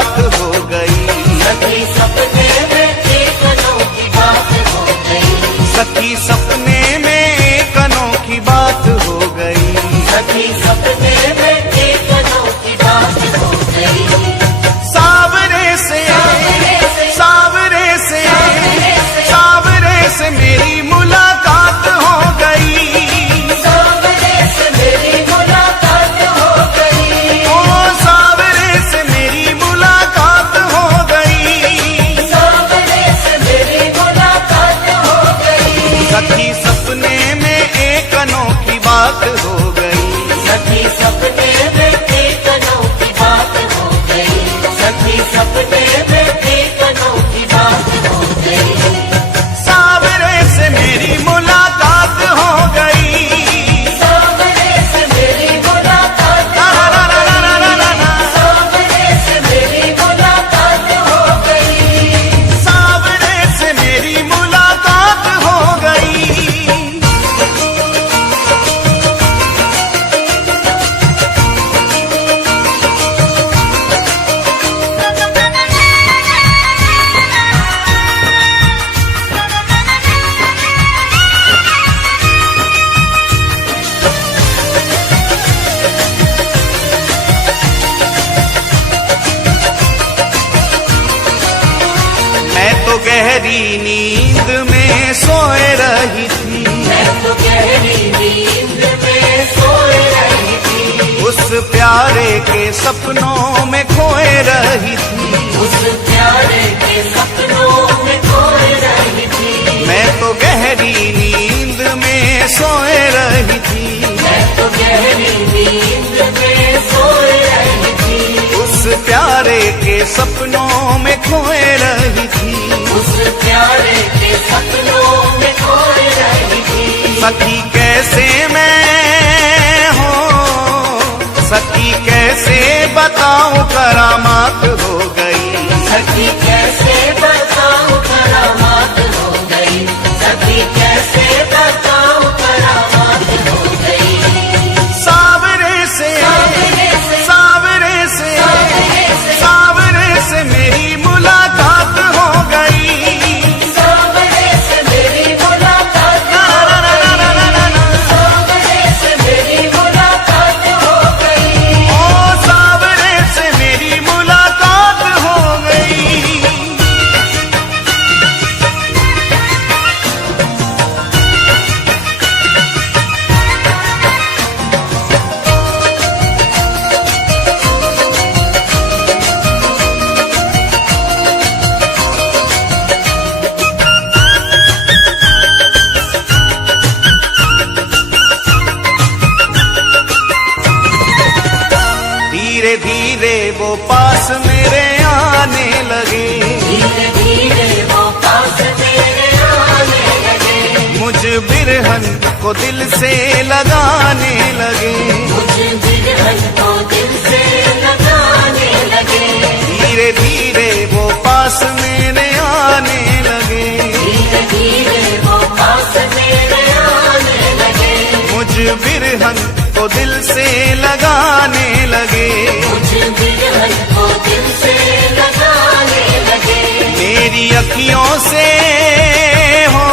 बात हो गई। सखी सपने में एक अनोखी बात हो गई। सखी सपने में एक अनोखी बात हो गई। सखी सपने में एक अनोखी बात हो गई। सावरे से सावरे से सावरे से मेरी मुलाकात हो गई। सावरे से मेरी मुलाकात हो गई। ओ सावरे से मेरी मुलाकात हो गई। सावरे से मेरी मुलाकात हो गई। सखी सपने में एक अनोखी बात हो गई। सखी सपने में एक अनोखी बात हो गई। सखी सपने में एक अनोखी बात हो गई। सावरे से मेरी मुलाकात हो गई। सावरे से मेरी मुलाकात ला ला ला ला ला ला ला ला। सावरे से मेरी मुलाकात हो गई। सावरे से मेरी मुलाकात हो गई। मैं तो गहरी नींद में सोए रही थी। मैं तो गहरी नींद में सोए रही थी। उस प्यारे के सपनों में खोए रही थी। उस प्यारे के सपनों में खोए रही थी। मैं तो गहरी नींद में सोए रही थी। मैं तो गहरी नींद में सोए रही थी। उस प्यारे के सपनों में खोए रही थी। उस प्यारे के सपनों में खोए रही थी। सखी कैसे मैं हो, सखी कैसे बताऊं करामात हो गई। सखी कैसे बताऊं करामात हो गई। सखी कैसे बताऊं करामात हो गई। सावरे से सावरे से सावरे से मेरी मुलाकात हो गई। सावरे से मेरी मुलाकात ला ला ला ला ला ला ला ला। सावरे से मेरी मुलाकात हो गई। ओ सावरे से मेरी मुलाकात हो गई। धीरे धीरे वो पास मेरे आने लगे। धीरे धीरे वो पास मेरे आने लगे। मुझ बिरहन को दिल से लगाने लगे। मुझे बिरहन को दिल से लगाने लगे। धीरे धीरे वो पास मेरे आने लगे। धीरे धीरे वो पास मेरे आने लगे। मुझ बिरहन को दिल से लगाने लगे। मुझे बिरहन को दिल से लगाने लगे। मेरी अखियों से हो,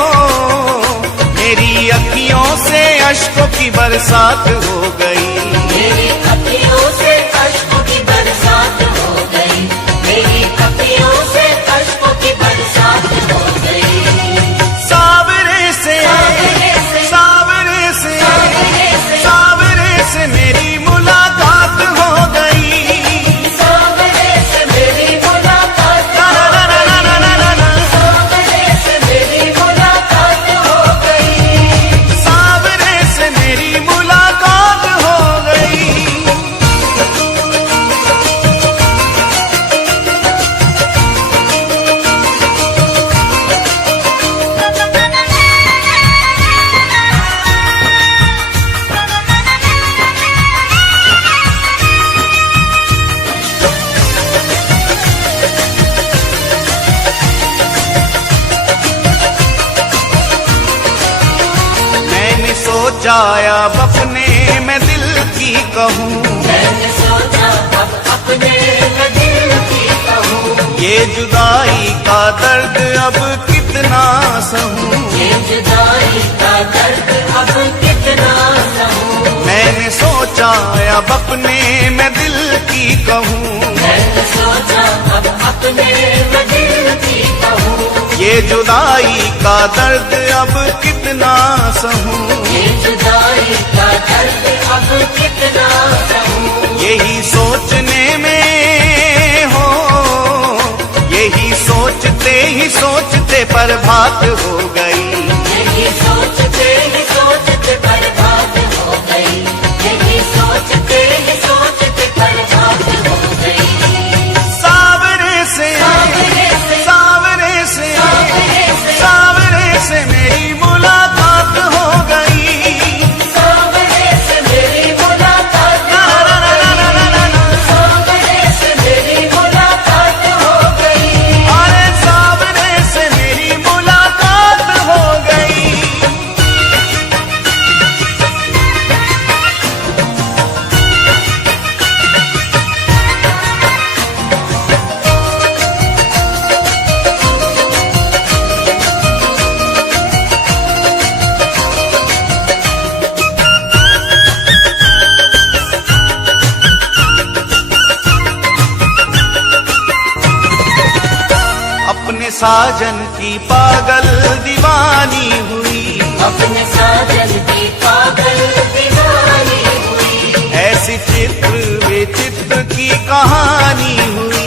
मेरी अखियों से अश्कों की बरसात हो गई। मेरी अखियों से अश्कों की बरसात हो गई। मेरी अखियों से अश्कों की बरसात हो गई। सावरे से सावरे से सावरे से मेरी मुलाकात हो गई। सावरे से मेरी मुलाकात ला ला ला ला ला ला ला ला। सावरे से मेरी मुलाकात हो गई। सावरे से मेरी मुलाकात हो गई। मैंने सोचा अब अपने मैं दिल की कहूँ। मैंने सोचा अब अपने मैं दिल की ये जुदाई का दर्द अब कितना सहूं, ये जुदाई का दर्द अब कितना सहूं। मैंने सोचा अब अपने मैं दिल की कहूँ, मैंने सोचा अब अपने मैं दिल की कहूँ। ये जुदाई का दर्द अब कितना सहूं, ये जुदाई का दर्द अब कितना सहूं। यही सोचने में हो, यही सोचते ही सोचते बर्बाद हो गई, यही सोचते ही सोचते बर्बाद हो गई, यही सोचते ही सोचते बर्बाद हो गई। सावरे से सावरे से सावरे से सावरे से मेरी मुलाकात हो गई, सावरे से मेरी मुलाकात ना हो ना ना ना ना ना ना, सावरे से मेरी मुलाकात हो गई। अरे सावरे से मेरी मुलाकात हो गई। अपने साजन की पागल दीवानी हुई, अपने साजन की पागल दीवानी हुई, ऐसी चित्र विचित्र की कहानी हुई,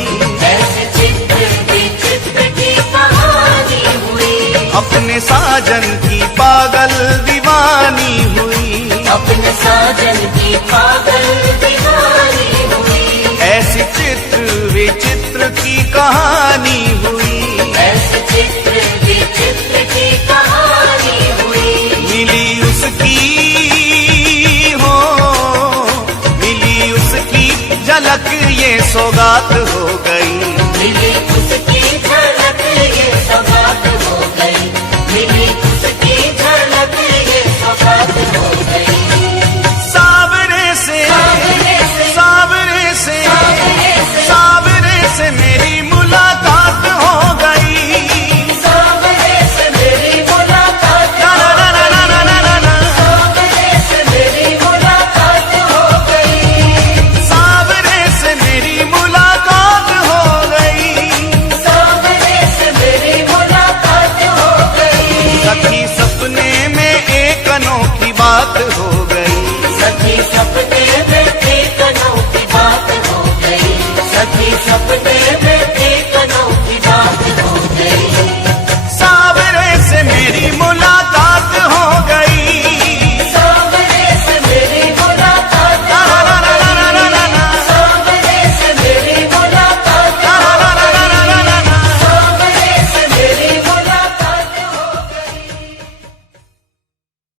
ऐसे चित्र विचित्र की कहानी हुई। अपने साजन की पागल दीवानी हुई, अपने साजन की पागल दीवानी हुई, ऐसी चित्र विचित्र की कहानी हुई, ऐसे चित्र विचित्र की कहानी हुई। मिली उसकी हो, मिली उसकी झलक ये सौगात हो गई,